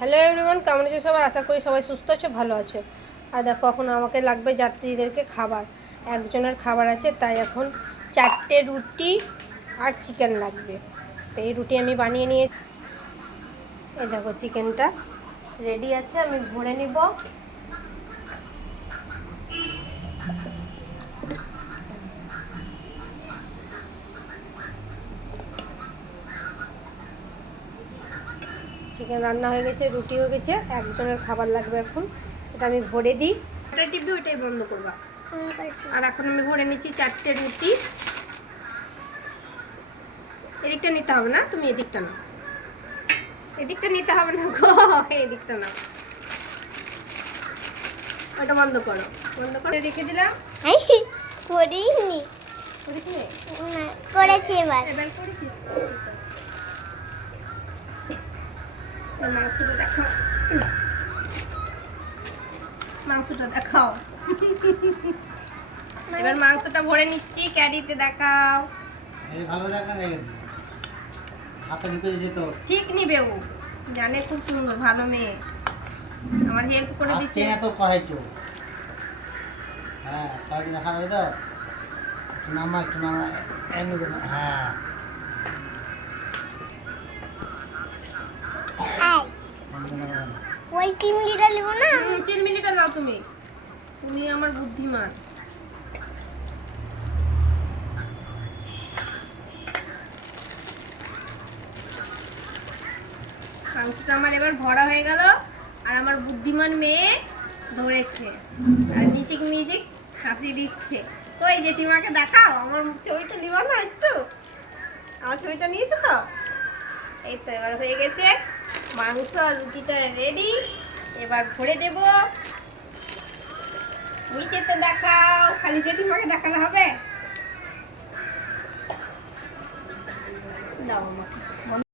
Hello everyone, কেমন আছো সবাই? আশা করি সবাই সুস্থ আছো, ভালো আছো। আর দেখো, এখন আমাকে লাগবে যাত্রীদেরকে খাবার। একজনের খাবার আছে, তাই এখন 4টে রুটি আর চিকেন লাগবে। তো এই রুটি আমি বানিয়ে নিয়েছি। এই দেখো, চিকেনটা রেডি আছে, আমি ভরে নিব। চিকেন রান্না হয়ে গেছে, রুটি হয়ে গেছে, একজনের খাবার লাগবে এখন। এটা আমি ভরে দিই। ওটা টিপে ওটাই বন্ধ করবা। আর এখন আমি ভরে নিচ্ছি 4টে রুটি। এদিকটা নিতে হবে না, তুমি এদিকটা নাও। এদিকটা নিতে হবে না গো, এদিকটা নাও। ওটা বন্ধ করো, বন্ধ করে রেখে দিলাম। করিনি। করেছিলে? না, করেছি এবার। এবার করেছিস? মাংসটা দেখাও, মাংসটা দেখাও। এবার মাংসটা ভরে নিচ্ছি, ক্যারিতে দেখাও। এই ভালো দেখা রেখে দিই। হাতে ঢুকে যেত। ঠিক নিবে ও, জানে খুব সুন্দর, ভালো মেয়ে, আমার হেল্প করে দিচ্ছে। আসছে না তো কড়াই তো। হ্যাঁ, কড়াই দেখা যাবে তো। একটু নামা এমনি করে। হ্যাঁ। ওই চিংড়িটা নেবো না। 3 মিনিটে দাও তুমি, তুমি আমার বুদ্ধিমান। মাংসটা আমার এবার ভরা হয়ে গেল, আর আমার বুদ্ধিমান মেয়ে ধরেছে আর মিচিক মিচিক হাসি দিচ্ছে। তো এই জেঠিমাকে দেখাও, আমার ছবিটা নিবা না একটু? আমার ছবিটা নিয়েছো তো? এই তো এবার হয়ে গেছে মাংস আর রুটিটা রেডি। এবার ভরে দেব। নিচেতে দেখাও, খালি জেঠিমাকে দেখালে হবে? দাও আমাকে।